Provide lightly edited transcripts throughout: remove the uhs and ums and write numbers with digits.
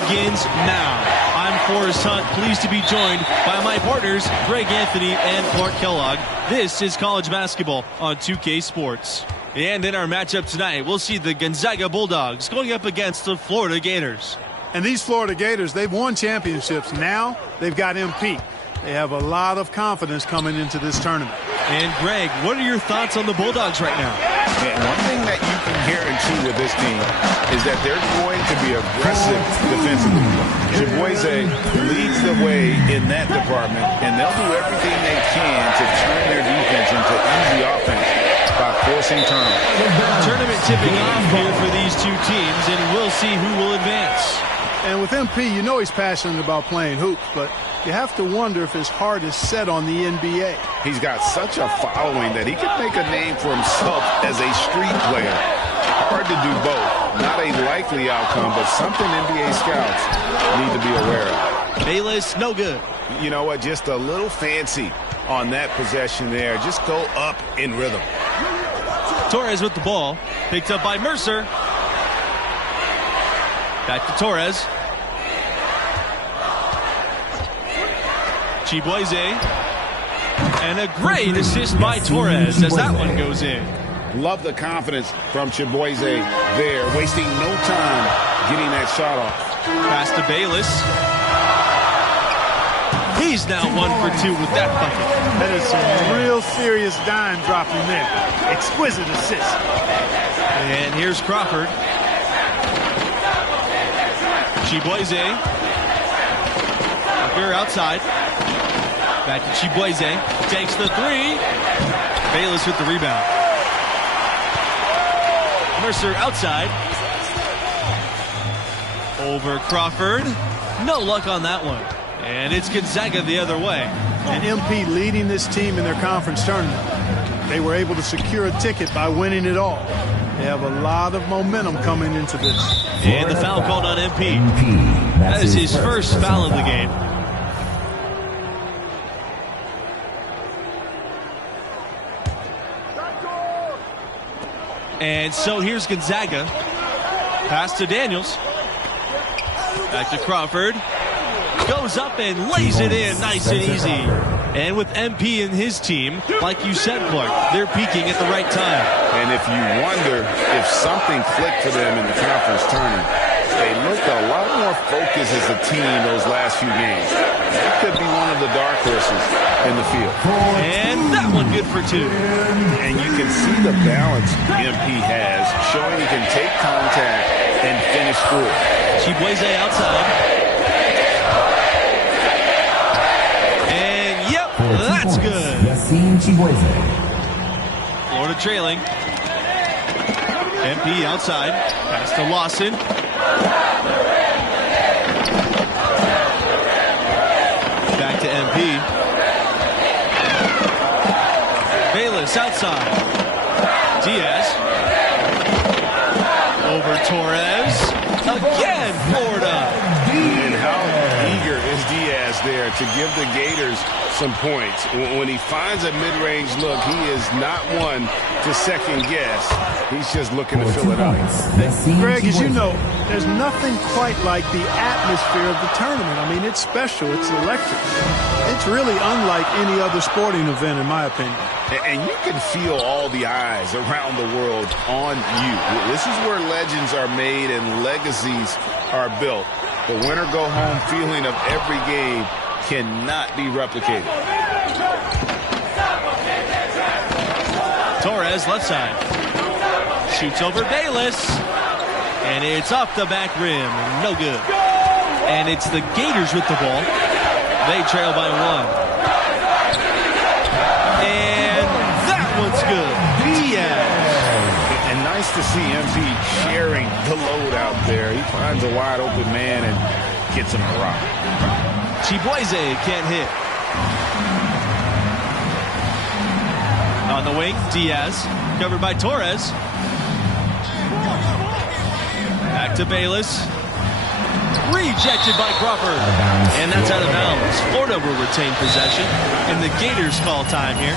begins now. I'm Forrest Hunt, pleased to be joined by my partners, Greg Anthony and Clark Kellogg. This is college basketball on 2K Sports. And in our matchup tonight, we'll see the Gonzaga Bulldogs going up against the Florida Gators. And these Florida Gators, they've won championships. Now they've got MP. They have a lot of confidence coming into this tournament. And Greg, what are your thoughts on the Bulldogs right now? And one thing that you can guarantee with this team is that they're going to be aggressive defensively. Chiboise leads the way in that department, and they'll do everything they can to turn their defense into easy offense by forcing turnovers. Tournament tipping off here for these two teams, and we'll see who will advance. And with MP, you know he's passionate about playing hoops, but you have to wonder if his heart is set on the NBA. He's got such a following that he could make a name for himself as a street player. Hard to do both. Not a likely outcome, but something NBA scouts need to be aware of. Bayless, no good. You know what? Just a little fancy on that possession there. Just go up in rhythm. Torres with the ball. Picked up by Mercer. Back to Torres. Chiboise. And a great assist by Torres as that one goes in. Love the confidence from Chiboise there. Wasting no time getting that shot off. Pass to Bayless. He's now 1 for 2 with that bucket. That is some real serious dime dropping there. Exquisite assist. And here's Crawford. Chiboise. Here outside. Back to Chiboise. Takes the three. Bayless with the rebound. Mercer outside. Over Crawford. No luck on that one. And it's Gonzaga the other way. And MP leading this team in their conference tournament. They were able to secure a ticket by winning it all. They have a lot of momentum coming into this. And the foul called on MP. That is his first foul of the game. And so here's Gonzaga. Pass to Daniels. Back to Crawford. Goes up and lays it in nice and easy. And with MP and his team, like you said, Clark, they're peaking at the right time. And if you wonder if something clicked for them in the conference tournament, they looked a lot more focused as a team those last few games. That could be one of the dark horses in the field. And that one good for 2. And you can see the balance MP has, showing he can take contact and finish through. Chiboise outside. And yep, that's good. Florida trailing. MP outside. Pass to Lawson. Back to MP. Bayless outside. Diaz. Over Torres. Again, Florida. And how eager is Diaz there to give the Gators some points. When he finds a mid-range look, he is not one to second guess. He's just looking to fill it up. Greg, as you know, there's nothing quite like the atmosphere of the tournament. I mean, it's special. It's electric. It's really unlike any other sporting event, in my opinion. And you can feel all the eyes around the world on you. This is where legends are made and legacies are built. The winner-go-home feeling of every game cannot be replicated. Torres, left side. Shoots over Bayless. And it's off the back rim. No good. And it's the Gators with the ball. They trail by 1. And that one's good. Diaz. And nice to see MP sharing the load out there. He finds a wide open man and gets him a rock. Chiboise can't hit. On the wing, Diaz. Covered by Torres. Back to Bayless. Rejected by Crawford. And that's out of bounds. Florida will retain possession. And the Gators call time here.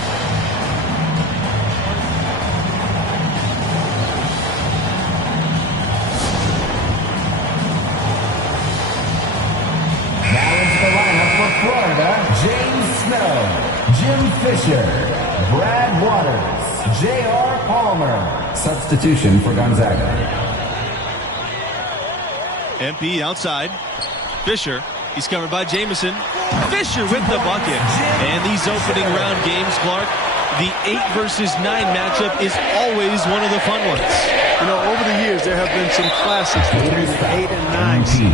Florida, James Snow, Jim Fisher, Brad Waters, J.R. Palmer. Substitution for Gonzaga. MP outside. Fisher. He's covered by Jamison. Fisher with the bucket. And these opening round games, Clark, the 8 versus 9 matchup is always one of the fun ones. You know, over the years, there have been some classics between the 8 and 9 seeds.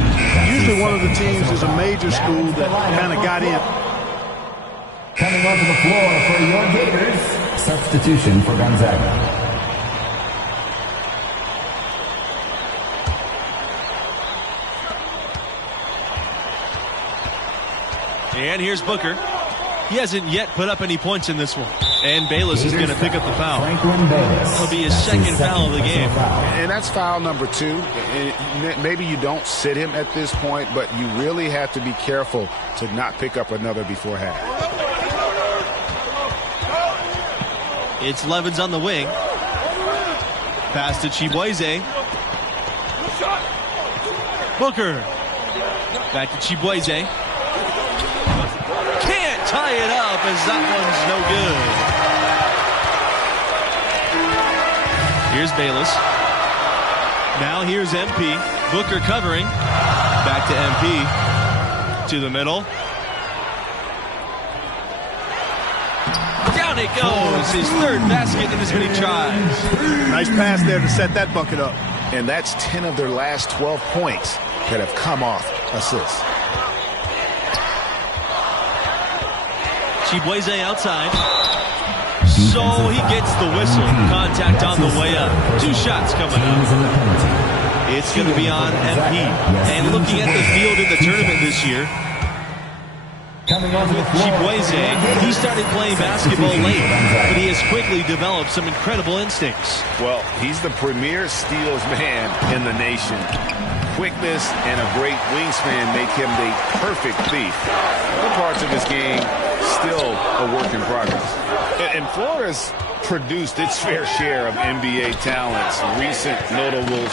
Usually one of the teams is a major school that kind of got in. Coming onto the floor for your Gators, substitution for Gonzaga. And here's Booker. He hasn't yet put up any points in this one. And Bayless is going to pick up the foul. It'll be his second foul of the game. And that's foul number 2. And maybe you don't sit him at this point, but you really have to be careful to not pick up another before half. It's Levens on the wing. Pass to Chibueze. Booker. Back to Chibueze. Can't tie it up as that one's no good. Here's Bayless. Now here's MP. Booker covering. Back to MP. To the middle. Down it goes. His third basket in as many tries. Nice pass there to set that bucket up. And that's 10 of their last 12 points that have come off assists. Chibueze outside. So he gets the whistle. Contact on the way up. 2 shots coming up. It's going to be on MP. And looking at the field in the tournament this year, with Chibueze, he started playing basketball late, but he has quickly developed some incredible instincts. Well, he's the premier steals man in the nation. Quickness and a great wingspan make him the perfect thief. Other parts of his game still a work in progress. And Florida's produced its fair share of NBA talents. Recent notables,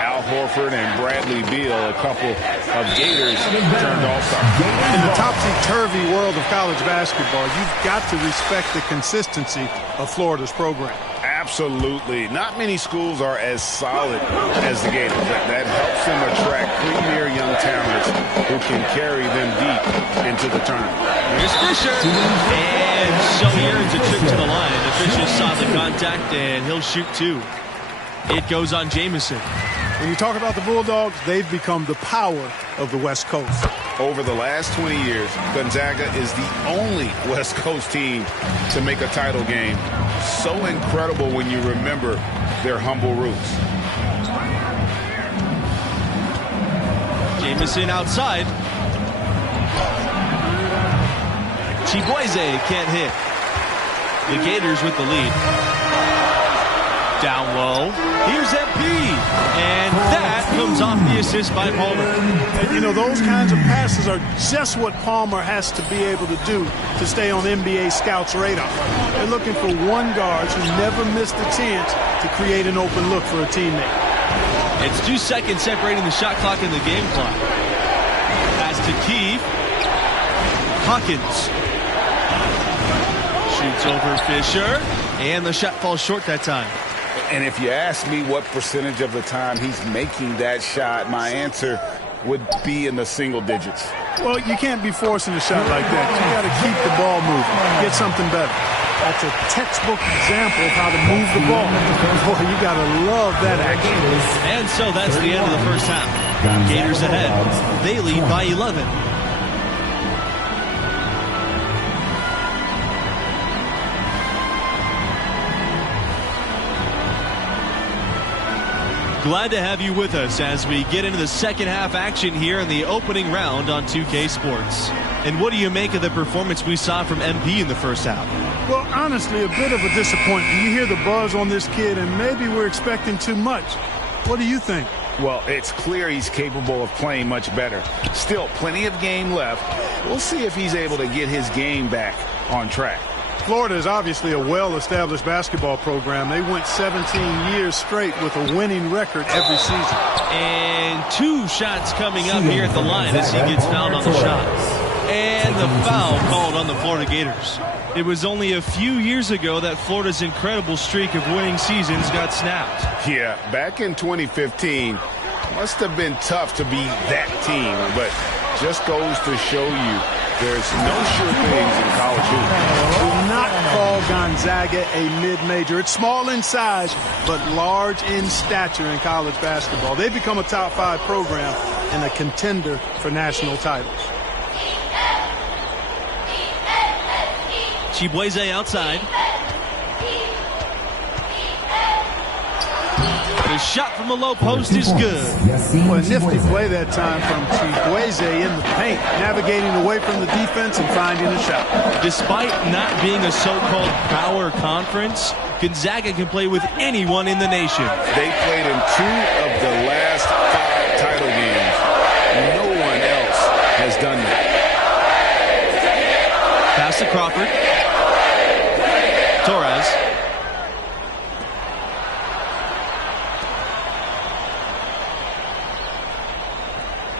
Al Horford and Bradley Beal, a couple of Gators turned all-stars. In the topsy-turvy world of college basketball, you've got to respect the consistency of Florida's program. Absolutely. Not many schools are as solid as the Gators. That helps them attract premier young talents who can carry them deep into the tournament. Here's Fisher. And so he earns a trip to the line. The officials saw the contact, and he'll shoot 2. It goes on Jamison. When you talk about the Bulldogs, they've become the power of the West Coast. Over the last 20 years, Gonzaga is the only West Coast team to make a title game. So incredible when you remember their humble roots. Jamison outside. Chibueze can't hit. The Gators with the lead. Down low. Here's MP. And that comes off the assist by Palmer. And, you know, those kinds of passes are just what Palmer has to be able to do to stay on NBA scouts' radar. They're looking for one guard who never missed a chance to create an open look for a teammate. It's 2 seconds separating the shot clock and the game clock. Pass to Keefe. Hawkins. Shoots over Fisher. And the shot falls short that time. And if you ask me what percentage of the time he's making that shot, my answer would be in the single digits. Well, you can't be forcing a shot like that. You got to keep the ball moving, get something better. That's a textbook example of how to move the ball. Boy, you got to love that action. And so that's the end of the first half. Gators ahead. They lead by 11. Glad to have you with us as we get into the second half action here in the opening round on 2K Sports. And what do you make of the performance we saw from MP in the first half? Well, honestly, a bit of a disappointment. You hear the buzz on this kid, and maybe we're expecting too much. What do you think? Well, it's clear he's capable of playing much better. Still, plenty of game left. We'll see if he's able to get his game back on track. Florida is obviously a well-established basketball program. They went 17 years straight with a winning record every season. And 2 shots coming up here at the line as he gets fouled on the shot. And the foul called on the Florida Gators. It was only a few years ago that Florida's incredible streak of winning seasons got snapped. Yeah, back in 2015, must have been tough to be that team, but just goes to show you there's no sure things in college hoops. Do not call Gonzaga a mid-major. It's small in size, but large in stature in college basketball. They've become a top 5 program and a contender for national titles. Chibueze outside. The shot from the low post is good. Well, a nifty play that time from Chibueze in the paint, navigating away from the defense and finding a shot. Despite not being a so-called power conference, Gonzaga can play with anyone in the nation. They played in 2 of the last 5 title games. No one else has done that. Pass to Crawford. Torres.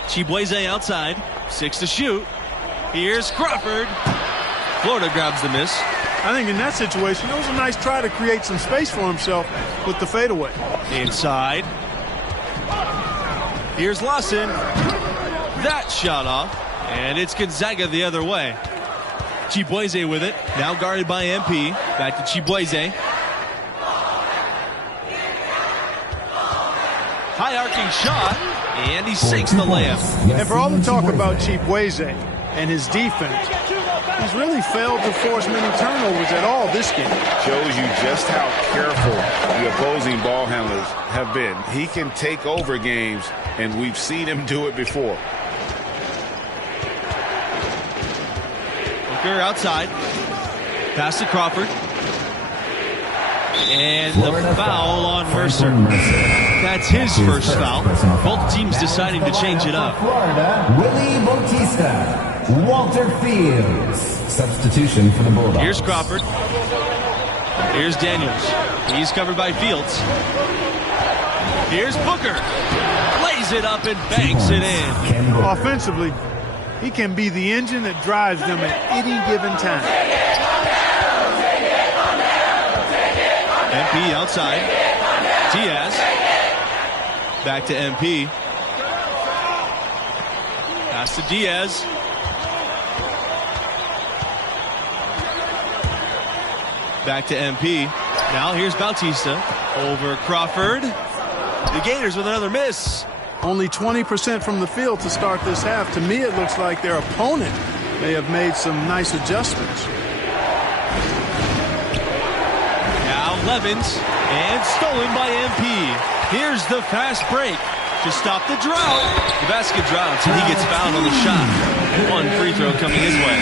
Chibueze outside. 6 to shoot. Here's Crawford. Florida grabs the miss. I think in that situation, it was a nice try to create some space for himself with the fadeaway. Inside. Here's Lawson. That shot off. And it's Gonzaga the other way. Chibueze with it. Now guarded by MP. Back to Chibueze. High arcing shot. And he sinks the layup. And for all the talk about Chibueze and his defense, he's really failed to force many turnovers at all this game. Shows you just how careful the opposing ball handlers have been. He can take over games, and we've seen him do it before. Booker outside. Pass to Crawford. And the foul on Mercer. That's his first foul. Both teams deciding to change it up. Florida, Willie Bautista, Walter Fields. Substitution for the Bulldogs. Here's Crawford. Here's Daniels. He's covered by Fields. Here's Booker. Lays it up and banks it in. Offensively, he can be the engine that drives them at any given time. MP outside. Diaz. Back to MP. Pass to Diaz. Back to MP. Now here's Bautista. Over Crawford. The Gators with another miss. Only 20% from the field to start this half. To me, it looks like their opponent may have made some nice adjustments. Now Levens, and stolen by MP. Here's the fast break to stop the drought. The basket droughts, and he gets fouled on the shot. One free throw coming his way.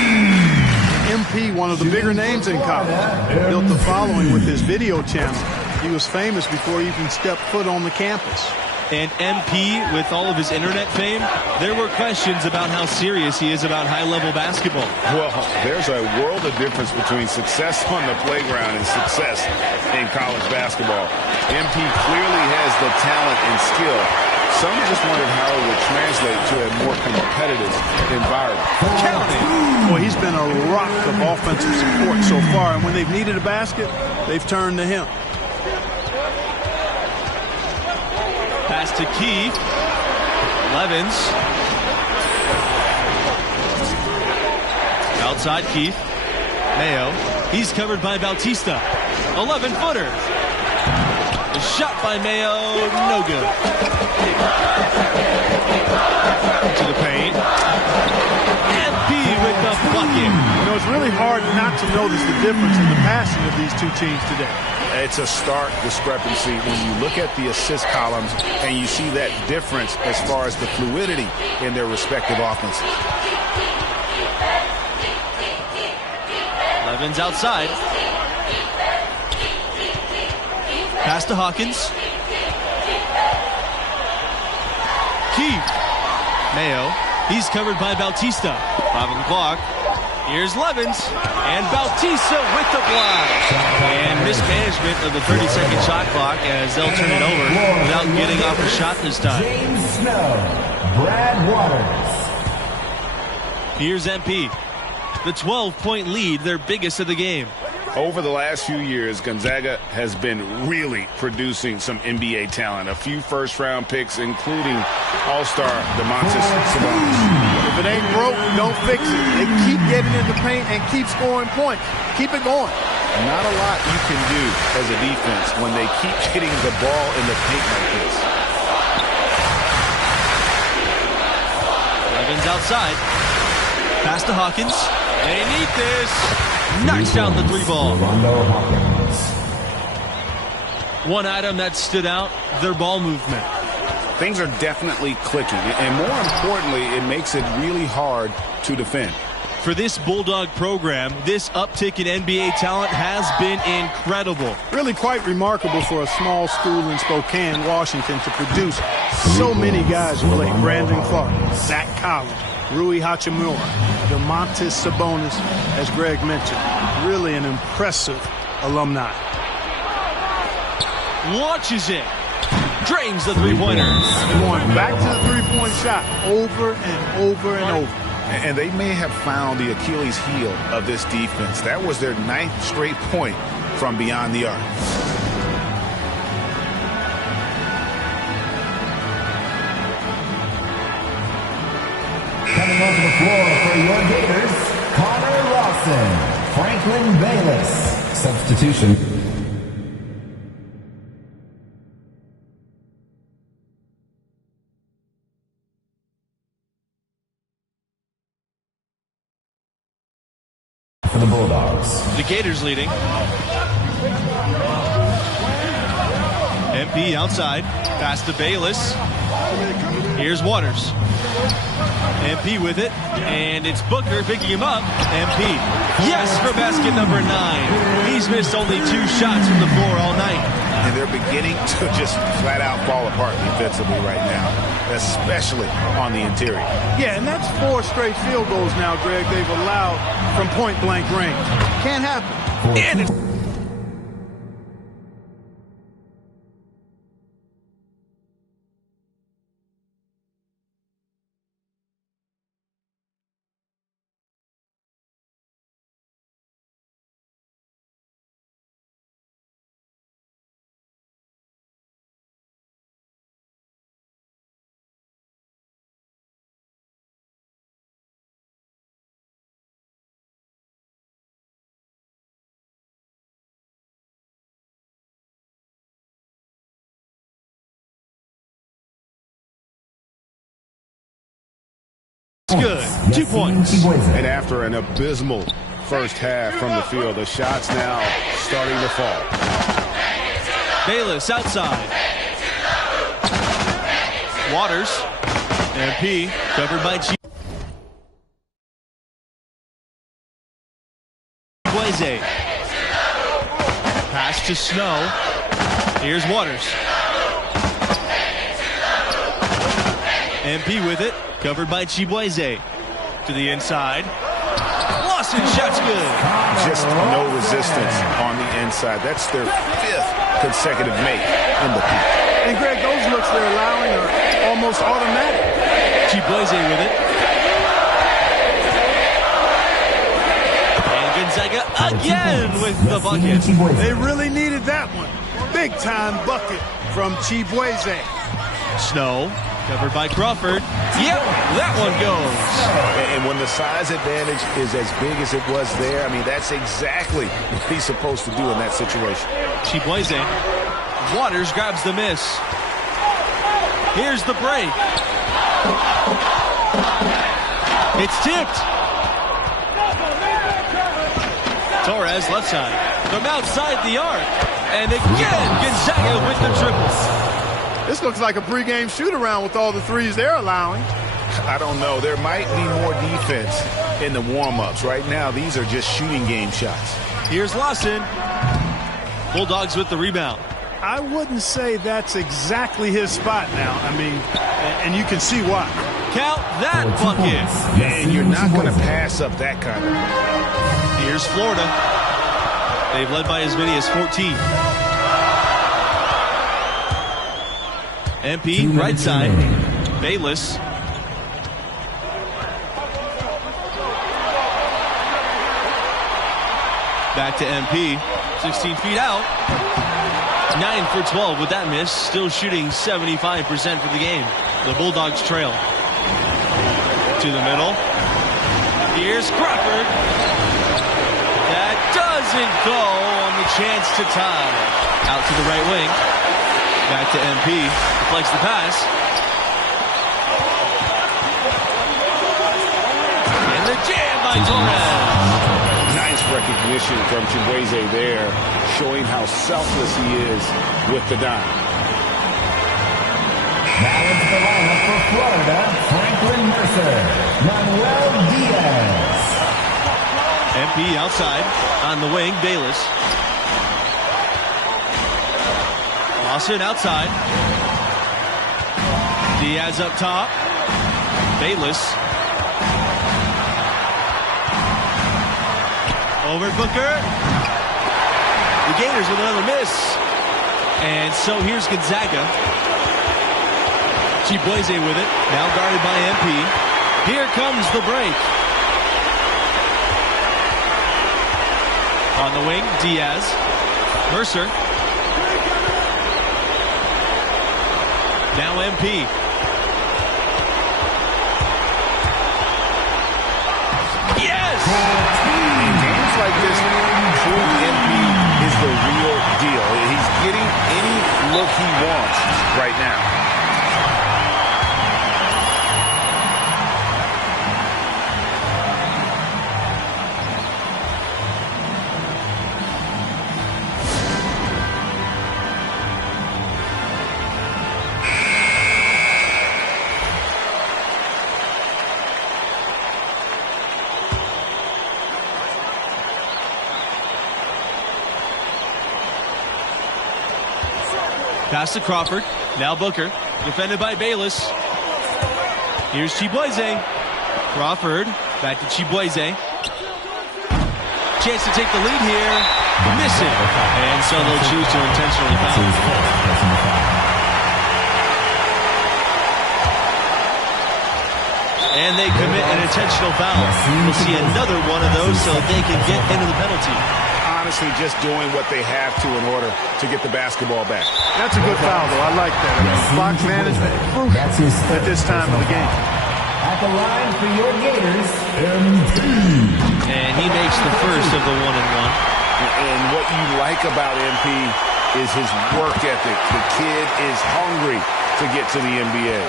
MP, one of the bigger names in college, built a following with his video channel. He was famous before he even stepped foot on the campus. And MP, with all of his internet fame, there were questions about how serious he is about high-level basketball. Well, there's a world of difference between success on the playground and success in college basketball. MP clearly has the talent and skill. Some just wondered how it would translate to a more competitive environment. Count it. Boy, he's been a rock of offensive support so far, and when they've needed a basket, they've turned to him. Pass to Keith. Levens. Outside Keith. Mayo. He's covered by Bautista. 11-footer. The shot by Mayo, no good. To the paint. MP with the bucket. You know, it's really hard not to notice the difference in the passing of these two teams today. It's a stark discrepancy when you look at the assist columns and you see that difference as far as the fluidity in their respective offenses. Levens outside. Pass to Hawkins. Keith. Mayo. He's covered by Bautista. 5 on the clock. Here's Levens. And Bautista with the block. And mismanagement of the 30-second shot clock as they'll turn it over without getting off a shot this time. James Snow, Brad Waters. Here's MP. The 12-point lead, their biggest of the game. Over the last few years, Gonzaga has been really producing some NBA talent. A few first-round picks, including All-Star Domantas Sabonis. If it ain't broke, don't fix it. They keep getting in the paint and keep scoring points. Keep it going. Not a lot you can do as a defense when they keep hitting the ball in the paint like this. Evans outside. Pass to Hawkins. They need this. Knocks down the 3-ball. One item that stood out, their ball movement. Things are definitely clicking, and more importantly, it makes it really hard to defend. For this Bulldog program, this uptick in NBA talent has been incredible. Really quite remarkable for a small school in Spokane, Washington, to produce so many guys who play. Brandon Clark, Zach Collins, Rui Hachimura, Domantas Sabonis, as Greg mentioned. Really an impressive alumni. Launches it. Drains the three-pointer. Going back to the three-point shot over and over and over. And they may have found the Achilles heel of this defense. That was their 9th straight point from beyond the arc. Coming onto the floor for your Gators, Connor Lawson, Franklin Bayless. Substitution. For the Bulldogs. The Gators leading. MP outside. Pass to Bayless. Here's Waters. MP with it. And it's Booker picking him up. MP. Yes for basket number 9. He's missed only 2 shots from the floor all night. And they're beginning to just flat out fall apart defensively right now, especially on the interior. Yeah, and that's 4 straight field goals now, Greg, they've allowed from point-blank range. Can't happen. And it's good. 2 points. And after an abysmal first half from the field, the shots now starting to fall. Bayless outside. Waters. MP covered by Chibueze. Pass to Snow. Here's Waters. MP with it. Covered by Chibueze. To the inside. Lawson shot's good. Just no resistance on the inside. That's their 5th consecutive make in the paint. And Greg, those looks they're allowing are almost automatic. Chibueze with it. And Gonzaga again with the bucket. They really needed that one. Big time bucket from Chibueze. Snow. Covered by Crawford. Yep, that one goes. And when the size advantage is as big as it was there, I mean, that's exactly what he's supposed to do in that situation. Chibueze. Waters grabs the miss. Here's the break. It's tipped. Torres left side. From outside the arc. And again, Gonzaga with the triple. This looks like a pregame shoot-around with all the threes they're allowing. I don't know. There might be more defense in the warm-ups. Right now, these are just shooting game shots. Here's Lawson. Bulldogs with the rebound. I wouldn't say that's exactly his spot now. I mean, and you can see why. Count that bucket. And you're not going to pass up that kind of. Here's Florida. They've led by as many as 14. MP, right side. Bayless. Back to MP. 16 feet out. 9 for 12 with that miss. Still shooting 75% for the game. The Bulldogs trail. To the middle. Here's Crawford. That doesn't go on the chance to tie. Out to the right wing. Back to MP. Deflects the pass. And the jam by Torres. Nice recognition from Chibueze there, showing how selfless he is with the dime. Now into the lineup for Florida, Franklin Mercer, Manuel Diaz. MP outside, on the wing, Bayless. Lawson outside. Diaz up top. Bayless. Over Booker. The Gators with another miss. And so here's Gonzaga. Chibueze with it. Now guarded by MP. Here comes the break. On the wing, Diaz. Mercer. Now MP. Yes! Games like this prove MP is the real deal. He's getting any look he wants right now. Pass to Crawford. Now Booker. Defended by Bayless. Here's Chibueze. Crawford. Back to Chibueze. Chance to take the lead here. Miss it. And so they'll choose to intentionally foul. And they commit an intentional foul. We'll see another one of those so they can get into the penalty. Honestly, just doing what they have to in order to get the basketball back. That's a good foul, though. I like that. Clock management crucial at this time of the game. At the line for your Gators, MP. And he makes the first of the 1-and-1. And what you like about MP is his work ethic. The kid is hungry to get to the NBA.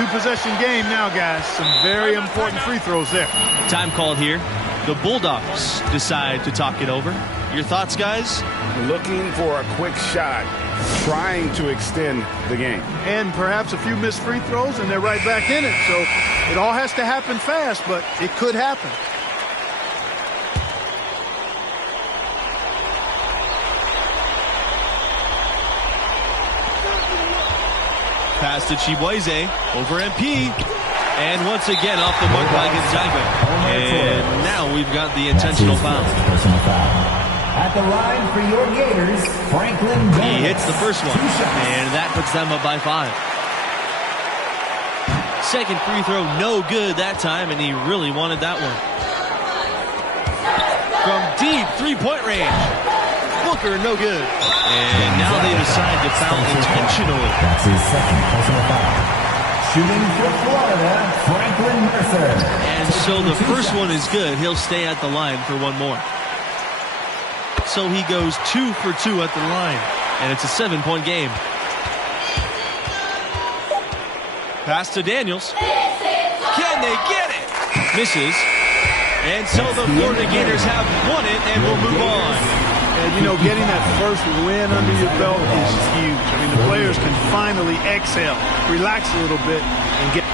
2-possession game now, guys. Some very important free throws there. Time called here. The Bulldogs decide to talk it over. Your thoughts, guys? Looking for a quick shot, trying to extend the game. And perhaps a few missed free throws, and they're right back in it. So it all has to happen fast, but it could happen. Pass to Chibueze over MP. And once again, off the mark by Gonzaga. And now we've got the intentional foul. At the line for your Gators, Franklin Bayless. He hits the first one, and that puts them up by 5. Second free throw, no good that time, and he really wanted that one. From deep three-point range, Booker, no good. And now they decide to foul intentionally. That's his second personal foul. Shooting for Florida, Franklin Mercer. And so the first one is good. He'll stay at the line for one more. So he goes 2 for 2 at the line. And it's a 7-point game. Pass to Daniels. Can they get it? Misses. And so the Florida Gators have won it and will move on. And, you know, getting that first win under your belt is huge. I mean, the players can finally exhale, relax a little bit, and get...